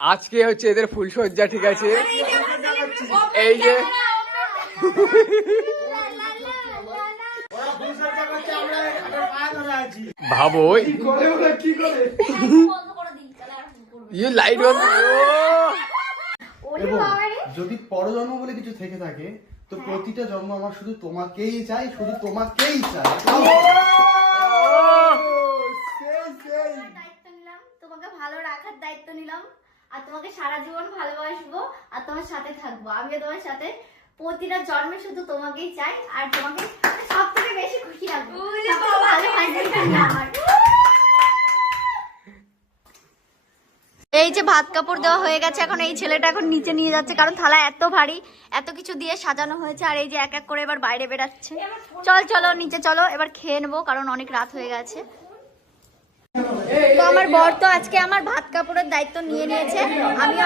আজকে হচ্ছে এদের ফুলসজ্জা, ঠিক আছে? এই যে ভাবো লাইট যদি পরজন্ম বলে কিছু থেকে থাকে তো প্রতিটা জন্ম আমার শুধু তোমাকেই চাই, শুধু তোমাকেই চাই। দায়িত্ব নিলাম, তোমাকে ভালো রাখার দায়িত্ব নিলাম, আর তোমাকে সারা জীবন ভালোবাসবো আর তোমার সাথে থাকবো। আমিও তোমার সাথে প্রতিটা জন্মে শুধু তোমাকেই চাই, আর তোমাকে সব থেকে বেশি খুশি রাখবো। এই যে ভাত কাপড় দেওয়া হয়ে গেছে, এখন এই ছেলেটা এখন নিচে নিয়ে যাচ্ছে, কারণ থালা এত ভারী, এত কিছু দিয়ে সাজানো হয়েছে। আর এই যে এক এক করে এবার বাইরে বেরাচ্ছে। চলো নিচে চলো, এবার খেয়ে নেবো, কারণ অনেক রাত হয়ে গেছে। তো আমার বর তো আজকে আমার ভাত কাপড়ের দায়িত্ব নিয়ে নিয়েছে, আমিও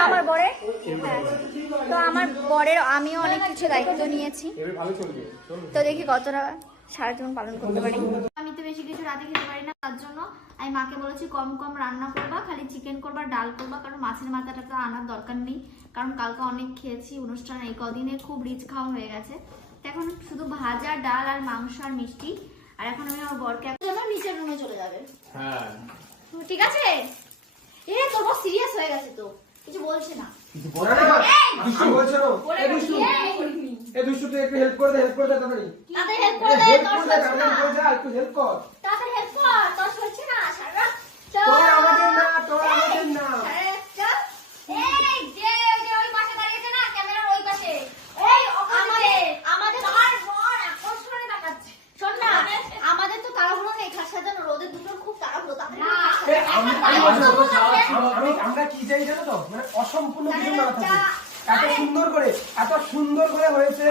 আমার বরের আমিও অনেক কিছু দায়িত্ব নিয়েছি। তো দেখি কতটা সারা জীবন পালন করতে পারি। আমি তো বেশি কিছু রাতে খেতে পারি না, তার জন্য আমি মাকে বলেছি কম কম রান্না করবা, খালি চিকেন করবা, ডাল করবা, কারণ মাছের মাথাটা তো আনার দরকার নেই, কারণ কালকে অনেক খেয়েছি অনুষ্ঠান, এই কদিনে খুব রিচ খাওয়া হয়ে গেছে। তো এখন শুধু ভাজা, ডাল আর মাংস আর মিষ্টি। আর এখন আমি আমার বরকে নিচের রুমে চলে যাবে। হ্যাঁ ঠিক আছে। এ তোর বস সিরিয়াস হয়ে গেছে, তো কিছু বলছে না। কিছু বলে না, কিছু বলছে না। এই দুষ্টু তুই একটু হেল্প করে দে তাড়াতাড়ি। তাড়াতাড়ি হেল্প করে দে, তোর হচ্ছে না। একটু হেল্প কর। তাড়াতাড়ি হেল্প কর, তোর হচ্ছে না। সারা চল। তোর আমাদের না। চল। এই যে ওই পাশে দাঁড়িয়েছে না, ক্যামেরার ওই পাশে। এই আমাদের বর আকর্ষণে তাকাচ্ছে। শোন না, আমাদের তো তাড়াহুড়ো নেই, খাস সাজানো রোদের দুটোর খুব তাড়াহুড়ো। আমরা কি চাই জানো তো, মানে অসম্পূর্ণ কিছু না থাকে, এত সুন্দর করে হয়েছে।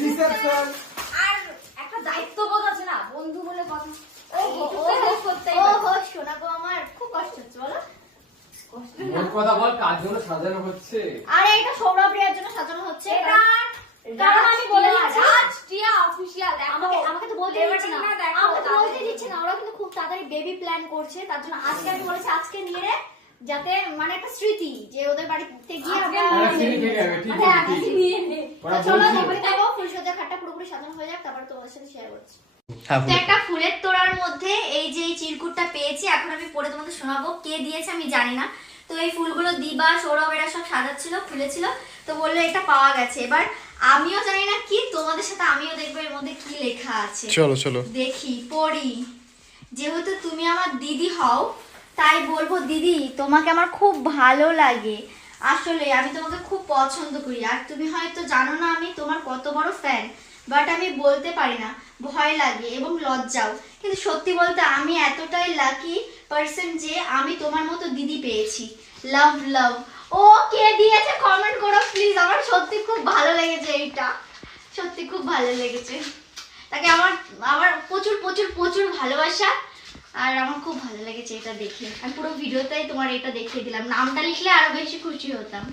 রিসেপশন আর একটা দায়িত্ববোধ আছে না, বন্ধু বলে কথা। শোনা গো, আমার খুব কষ্ট হচ্ছে, বলো। কথা বল, কার জন্য সাজানো হচ্ছে? আরে এটা সৌরভ রিয়ার জন্য সাজানো হচ্ছে। কারণ আমি বলে দিচ্ছি, রাজটিয়া অফিশিয়াল। আমাকে তো বলতে দিচ্ছে না, ওরা কিন্তু খুব তাড়াতাড়ি বেবি প্ল্যান করছে, তার জন্য আজকে আমি বলেছি আজকে নিয়ে, যাতে মানে একটা স্মৃতি, যে ওদের বাড়িতে গিয়ে ফুলসজ্জা খাটটা পুরোপুরি সাজানো হয়ে যাক, তারপরে তোমাদের সাথে শেয়ার করছি। একটা ফুলের তোড়ার মধ্যে এই যে চিরকুটটা পেয়েছি, এখন আমি পরে তোমাদের শোনাবো কে দিয়েছে আমি জানি না। তো এই ফুলগুলো দিবা, সৌরভ এরা সব সাজাচ্ছিল, খুলেছিল, তো বললো এটা পাওয়া গেছে। এবার আমিও জানি না কি, তোমাদের সাথে আমিও দেখবো এর মধ্যে কি লেখা আছে। চলো দেখি, পড়ি। যেহেতু তুমি আমার দিদি হও, তাই বলবো দিদি তোমাকে আমার খুব ভালো লাগে, আসলে আমি তোমাকে খুব পছন্দ করি। আর তুমি হয়তো জানো না আমি তোমার কত বড় ফ্যান, বাট আমি বলতে পারি না, ভয় লাগে এবং লজ্জাও। কিন্তু সত্যি বলতে আমি এতটাই লাকি পারসন যে আমি তোমার মতো দিদি পেয়েছি। লাভ। ও কে দিয়েছে কমেন্ট করো প্লিজ, আমার সত্যি খুব ভালো লেগেছে, এইটা সত্যি খুব ভালো লেগেছে। তাকে আমার প্রচুর ভালোবাসা, আর আমার খুব ভালো লেগেছে এটা দেখে। আমি পুরো ভিডিওতেই তোমার এটা দেখিয়ে দিলাম, নামটা লিখলে আরো বেশি খুশি হতাম।